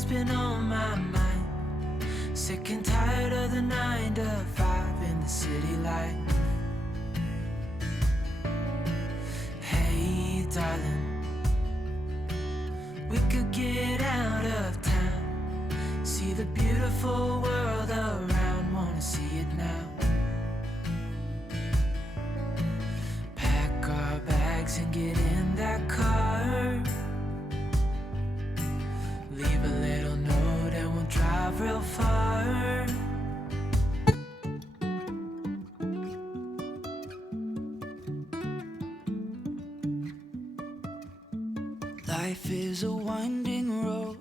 what's been on my mind. Sick and tired of the 9 to 5 in the city light. Hey, darling, we could get out of town, see the beautiful world around, wanna see it now. Pack our bags and get in that car, leave a little note and we'll drive real far. Life is a winding road.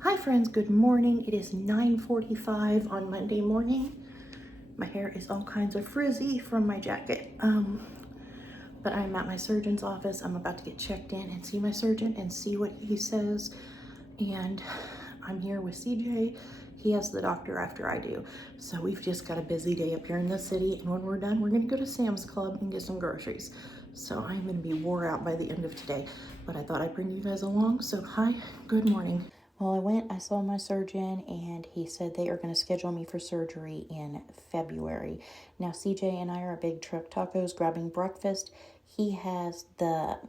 Hi friends, good morning. It is 9:45 on Monday morning. My hair is all kinds of frizzy from my jacket. But I'm at my surgeon's office. I'm about to get checked in and see my surgeon and see what he says. And I'm here with CJ. He has the doctor after I do. So we've just got a busy day up here in the city. And when we're done, we're gonna go to Sam's Club and get some groceries. So I'm gonna be wore out by the end of today. But I thought I'd bring you guys along. So hi, good morning. Well, I saw my surgeon, and he said they are going to schedule me for surgery in February. Now, CJ and I are at Big Truck Tacos grabbing breakfast. He has the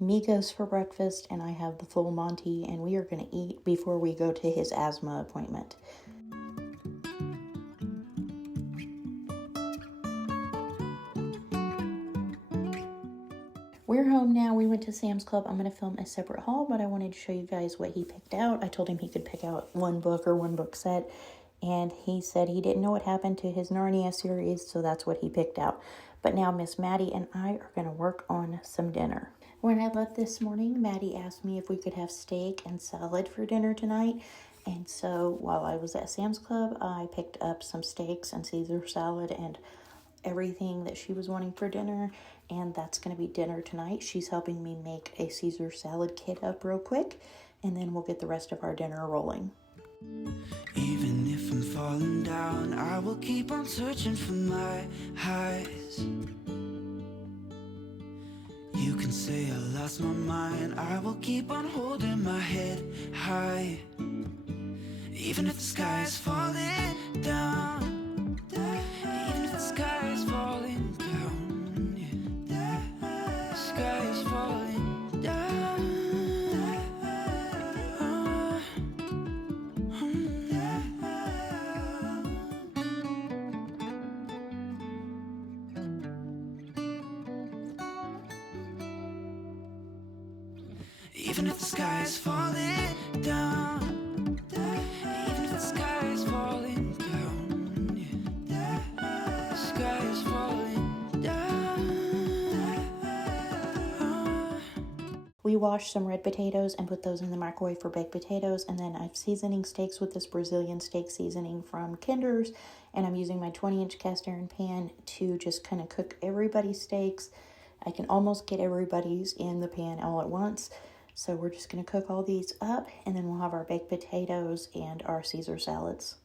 Mikos for breakfast, and I have the full Monty, and we are going to eat before we go to his asthma appointment. We're home now. We went to Sam's Club. I'm going to film a separate haul, but I wanted to show you guys what he picked out. I told him he could pick out one book or one book set, and he said he didn't know what happened to his Narnia series, so that's what he picked out. But now Miss Maddie and I are going to work on some dinner. When I left this morning, Maddie asked me if we could have steak and salad for dinner tonight, and so while I was at Sam's Club, I picked up some steaks and Caesar salad and everything that she was wanting for dinner, and that's going to be dinner tonight. She's helping me make a Caesar salad kit up real quick, and then we'll get the rest of our dinner rolling. Even if I'm falling down, I will keep on searching for my highs. You can say I lost my mind, I will keep on holding my head high. Even if the sky is falling down, even if the sky is falling down, yeah. The sky is falling down. Even if the sky is falling down, even if the sky is falling down, yeah. The sky is falling down. We washed some red potatoes and put those in the microwave for baked potatoes, and then I'm seasoning steaks with this Brazilian steak seasoning from Kinder's, and I'm using my 20-inch cast iron pan to just kind of cook everybody's steaks. I can almost get everybody's in the pan all at once. So we're just going to cook all these up, and then we'll have our baked potatoes and our Caesar salads.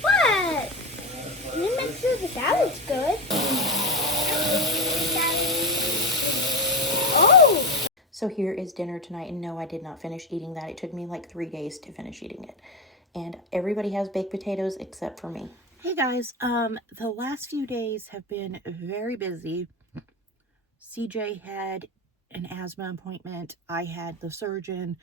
What? You make sure the salad's good. Oh! So here is dinner tonight, and no, I did not finish eating that. It took me like 3 days to finish eating it. And everybody has baked potatoes except for me. Hey guys, the last few days have been very busy. CJ had an asthma appointment. I had the surgeon.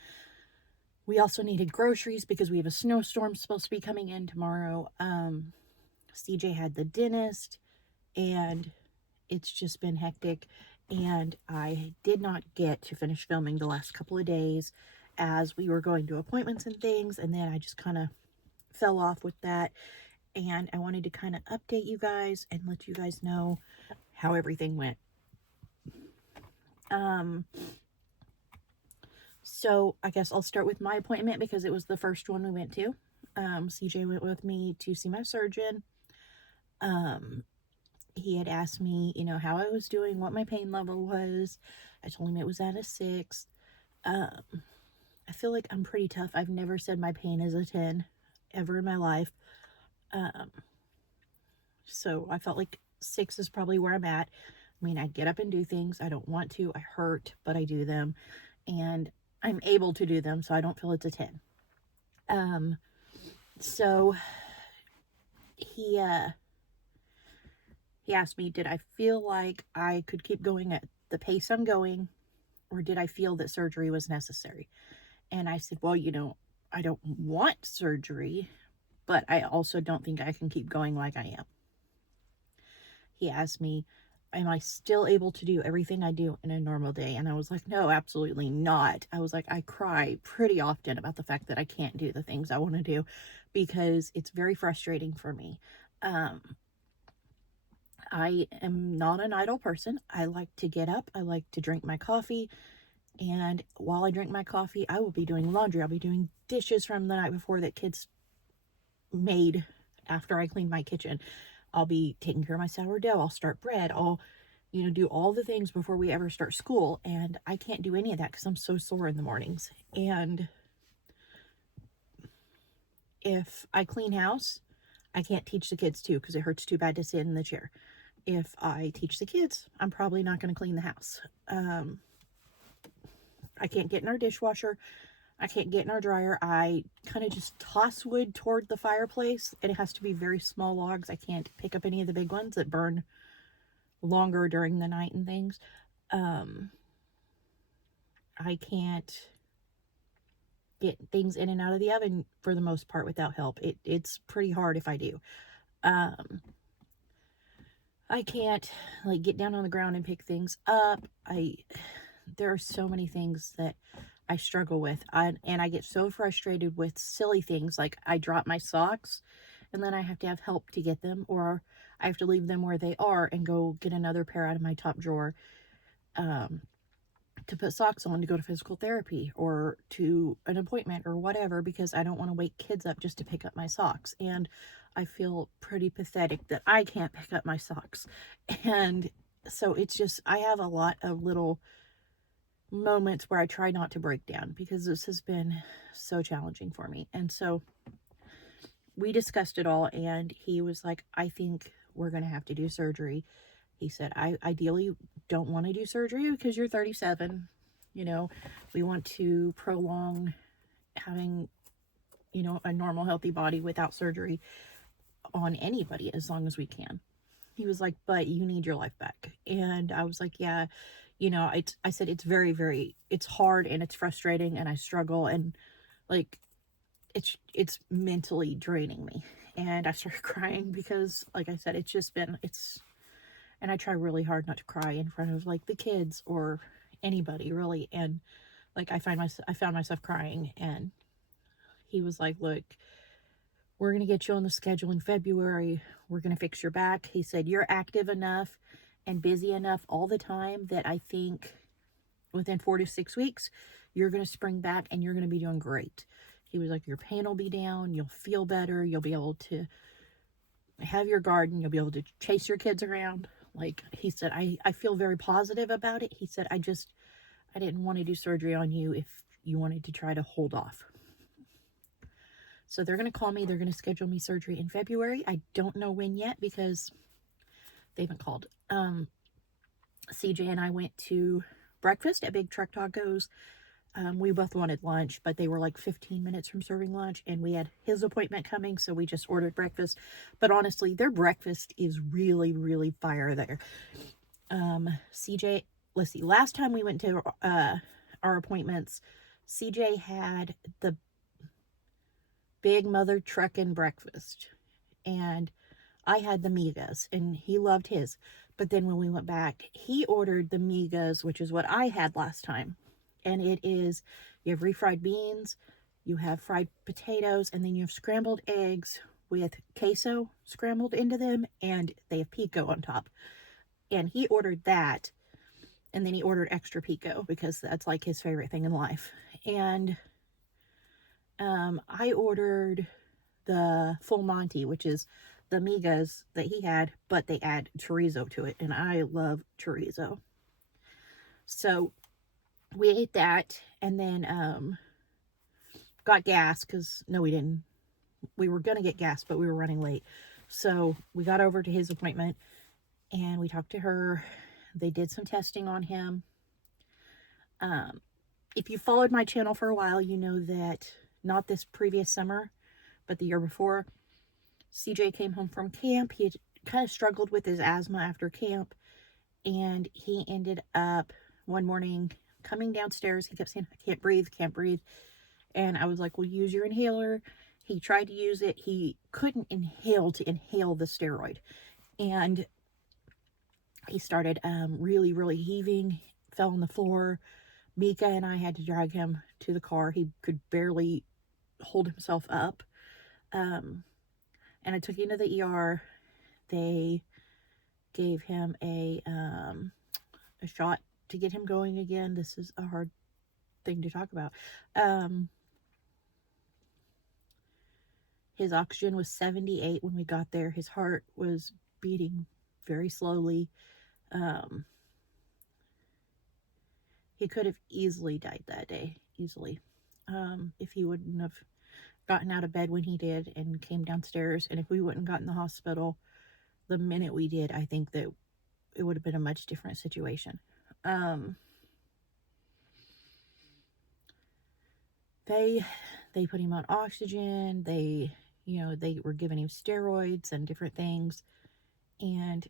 We also needed groceries because we have a snowstorm supposed to be coming in tomorrow. CJ had the dentist, and it's just been hectic. And I did not get to finish filming the last couple of days as we were going to appointments and things. And then I just kind of fell off with that. And I wanted to kind of update you guys and let you guys know how everything went. So I guess I'll start with my appointment because it was the first one we went to. CJ went with me to see my surgeon. He had asked me, how I was doing, what my pain level was. I told him it was at a 6. I feel like I'm pretty tough. I've never said my pain is a 10 ever in my life. So I felt like 6 is probably where I'm at. I mean, I get up and do things. I don't want to. I hurt, but I do them. And I'm able to do them, so I don't feel it's a 10. So he asked me, did I feel like I could keep going at the pace I'm going, or did I feel that surgery was necessary? And I said, well, I don't want surgery, but I also don't think I can keep going like I am. He asked me, am I still able to do everything I do in a normal day? And I was like, no, absolutely not. I was like, I cry pretty often about the fact that I can't do the things I want to do because it's very frustrating for me. I am not an idle person. I like to get up. I like to drink my coffee. And while I drink my coffee, I will be doing laundry. I'll be doing dishes from the night before that kids made after I cleaned my kitchen. I'll be taking care of my sourdough. I'll start bread. I'll, do all the things before we ever start school. And I can't do any of that because I'm so sore in the mornings. And if I clean house, I can't teach the kids too because it hurts too bad to sit in the chair. If I teach the kids, I'm probably not going to clean the house. I can't get in our dishwasher. I can't get in our dryer. I kind of just toss wood toward the fireplace, and it has to be very small logs. I can't pick up any of the big ones that burn longer during the night and things. I can't get things in and out of the oven for the most part without help. It's pretty hard if I do. I can't get down on the ground and pick things up. There are so many things that I struggle with. And I get so frustrated with silly things like I drop my socks and then I have to have help to get them, or I have to leave them where they are and go get another pair out of my top drawer to put socks on to go to physical therapy or to an appointment or whatever, because I don't want to wake kids up just to pick up my socks. And I feel pretty pathetic that I can't pick up my socks. And so it's just, I have a lot of little moments where I try not to break down because this has been so challenging for me. And so we discussed it all, and he was like, I think we're going to have to do surgery. He said, I ideally don't want to do surgery because you're 37. We want to prolong having, a normal, healthy body without surgery on anybody as long as we can. He was like, but you need your life back. And I was like, yeah, I said, it's very, very, it's hard and it's frustrating and I struggle and it's mentally draining me. And I started crying because, like I said, and I try really hard not to cry in front of the kids or anybody really. And I found myself crying, and he was like, look, we're going to get you on the schedule in February. We're going to fix your back. He said, you're active enough and busy enough all the time that I think within 4 to 6 weeks, you're going to spring back and you're going to be doing great. He was like, your pain will be down. You'll feel better. You'll be able to have your garden. You'll be able to chase your kids around. He said, I feel very positive about it. He said, I didn't want to do surgery on you if you wanted to try to hold off. So they're going to call me. They're going to schedule me surgery in February. I don't know when yet because they haven't called. CJ and I went to breakfast at Big Truck Tacos. We both wanted lunch, but they were 15 minutes from serving lunch, and we had his appointment coming, so we just ordered breakfast. But honestly, their breakfast is really, really fire there. CJ, let's see, last time we went to our appointments, CJ had the Big Mother Truckin' breakfast, and I had the migas, and he loved his. But then when we went back, he ordered the migas, which is what I had last time. And it is, you have refried beans, you have fried potatoes, and then you have scrambled eggs with queso scrambled into them, and they have pico on top. And he ordered that, and then he ordered extra pico because that's his favorite thing in life. And I ordered the full Monty, which is the migas that he had, but they add chorizo to it, and I love chorizo. So we ate that, and then got gas because no, we didn't. We were gonna get gas, but we were running late. So we got over to his appointment, and we talked to her. They did some testing on him. If you followed my channel for a while, you know that not this previous summer, but the year before, CJ came home from camp. He had kind of struggled with his asthma after camp, and he ended up one morning coming downstairs. He kept saying, I can't breathe, can't breathe. And I was like, well, use your inhaler. He tried to use it. He couldn't inhale the steroid. And he started really, really heaving, fell on the floor. Mika and I had to drag him to the car. He could barely hold himself up. And I took him to the ER. They gave him a shot to get him going again. This is a hard thing to talk about. His oxygen was 78 when we got there. His heart was beating very slowly. He could have easily died that day, easily, if he wouldn't have gotten out of bed when he did and came downstairs. And if we wouldn't gotten in the hospital the minute we did, I think that it would have been a much different situation. They put him on oxygen. They were giving him steroids and different things. And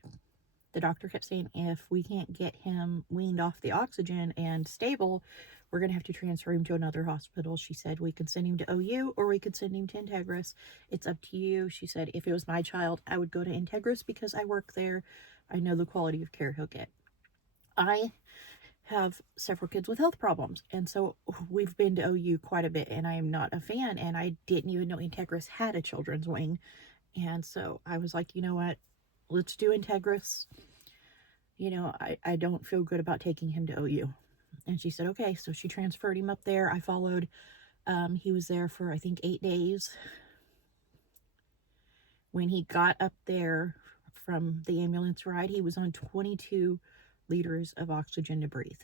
the doctor kept saying, if we can't get him weaned off the oxygen and stable, we're going to have to transfer him to another hospital. She said, we could send him to OU or we could send him to Integris. It's up to you. She said, if it was my child, I would go to Integris because I work there. I know the quality of care he'll get. I have several kids with health problems, and so we've been to OU quite a bit, and I am not a fan, and I didn't even know Integris had a children's wing. And so I was like, you know what, let's do Integris. I don't feel good about taking him to OU. And she said, okay. So she transferred him up there. I followed. He was there for, I think, 8 days. When he got up there from the ambulance ride, he was on 22 liters of oxygen to breathe.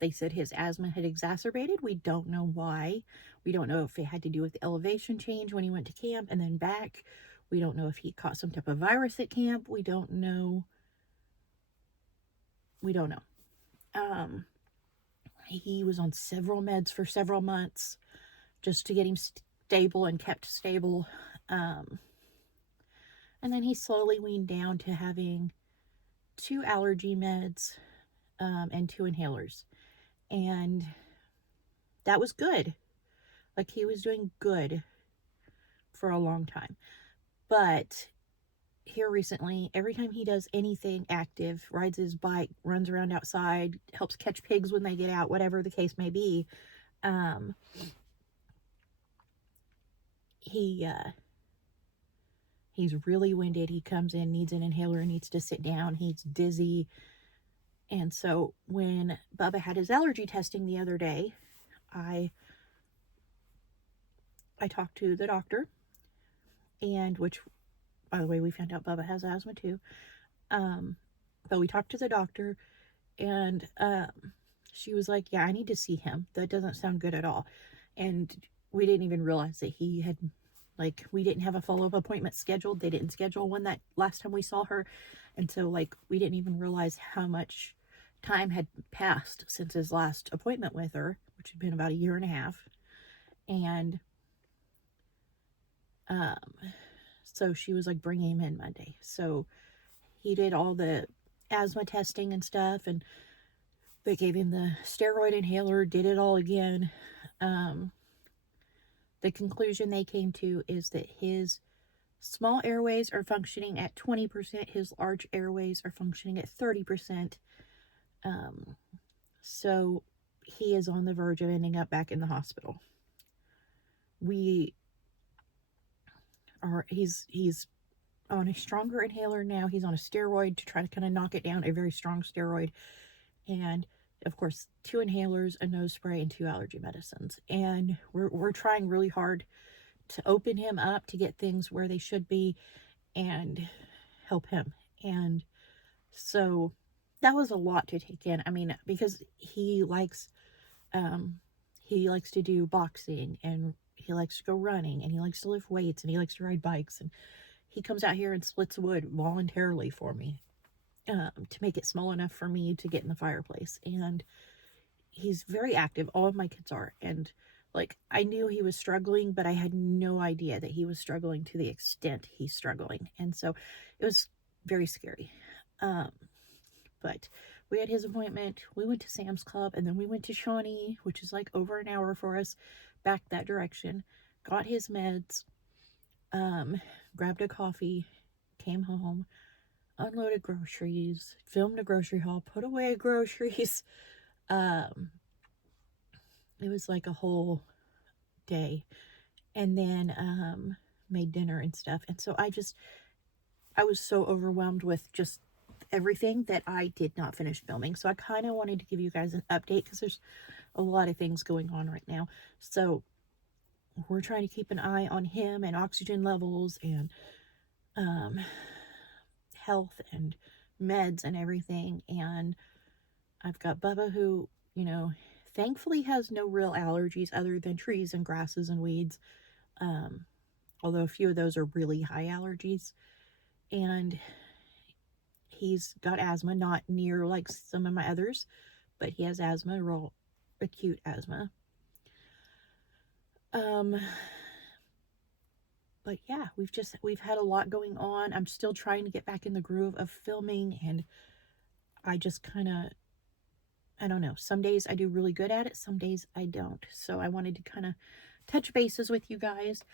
They said his asthma had exacerbated. We don't know why. We don't know if it had to do with the elevation change when he went to camp and then back. We don't know if he caught some type of virus at camp. We don't know. He was on several meds for several months just to get him stable and kept stable. And then he slowly weaned down to having 2 allergy meds and 2 inhalers. And that was good. Like, he was doing good for a long time. But here recently, every time he does anything active, rides his bike, runs around outside, helps catch pigs when they get out, whatever the case may be, he's really winded. He comes in, needs an inhaler, needs to sit down. He's dizzy. And so when Bubba had his allergy testing the other day, I talked to the doctor, and which, by the way, we found out Bubba has asthma too. But we talked to the doctor, and she was like, yeah, I need to see him. That doesn't sound good at all. And we didn't even realize that he had, like, we didn't have a follow-up appointment scheduled. They didn't schedule one that last time we saw her. And so, like, we didn't even realize how much time had passed since his last appointment with her, which had been about 1.5 years. And so she was like, bring him in Monday. So he did all the asthma testing and stuff, and they gave him the steroid inhaler, did it all again. The conclusion they came to is that his small airways are functioning at 20%, his large airways are functioning at 30%. So he is on the verge of ending up back in the hospital. He's on a stronger inhaler now. He's on a steroid to try to kind of knock it down, a very strong steroid. And of course, 2 inhalers, a nose spray, and 2 allergy medicines. And we're trying really hard to open him up, to get things where they should be and help him. And so that was a lot to take in. I mean, because he likes to do boxing, and he likes to go running, and he likes to lift weights, and he likes to ride bikes, and he comes out here and splits wood voluntarily for me. to make it small enough for me to get in the fireplace. And he's very active. All of my kids are. And like, I knew he was struggling, but I had no idea that he was struggling to the extent he's struggling. And so it was very scary. But we had his appointment. We went to Sam's Club, and then we went to Shawnee, which is like over an hour for us, back that direction. Got his meds, grabbed a coffee, came home, unloaded groceries, filmed a grocery haul, put away groceries. It was like a whole day, and then made dinner and stuff. And so I was so overwhelmed with just everything that I did not finish filming. So I kind of wanted to give you guys an update because there's a lot of things going on right now. So we're trying to keep an eye on him and oxygen levels and health and meds and everything. And I've got Bubba, who, you know, thankfully has no real allergies other than trees and grasses and weeds. Although a few of those are really high allergies. And he's got asthma, not near like some of my others, but he has asthma, real acute asthma. But yeah, we've had a lot going on. I'm still trying to get back in the groove of filming, and I just kind of, I don't know, some days I do really good at it, some days I don't. So I wanted to kind of touch bases with you guys,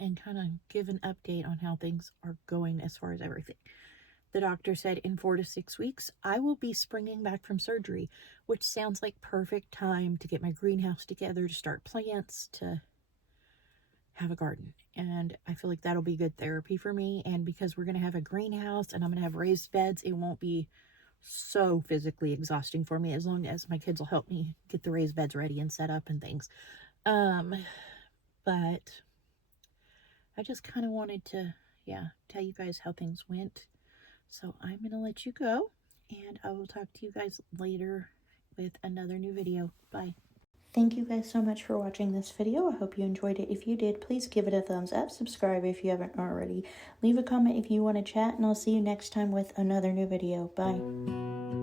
and kind of give an update on how things are going as far as everything. The doctor said in 4 to 6 weeks, I will be springing back from surgery, which sounds like perfect time to get my greenhouse together, to start plants, to have a garden. And I feel like that'll be good therapy for me. And because we're going to have a greenhouse and I'm going to have raised beds, it won't be so physically exhausting for me, as long as my kids will help me get the raised beds ready and set up and things. But I just kind of wanted to, tell you guys how things went. So I'm going to let you go, and I will talk to you guys later with another new video. Bye. Thank you guys so much for watching this video. I hope you enjoyed it. If you did, please give it a thumbs up. Subscribe if you haven't already. Leave a comment if you want to chat, and I'll see you next time with another new video. Bye.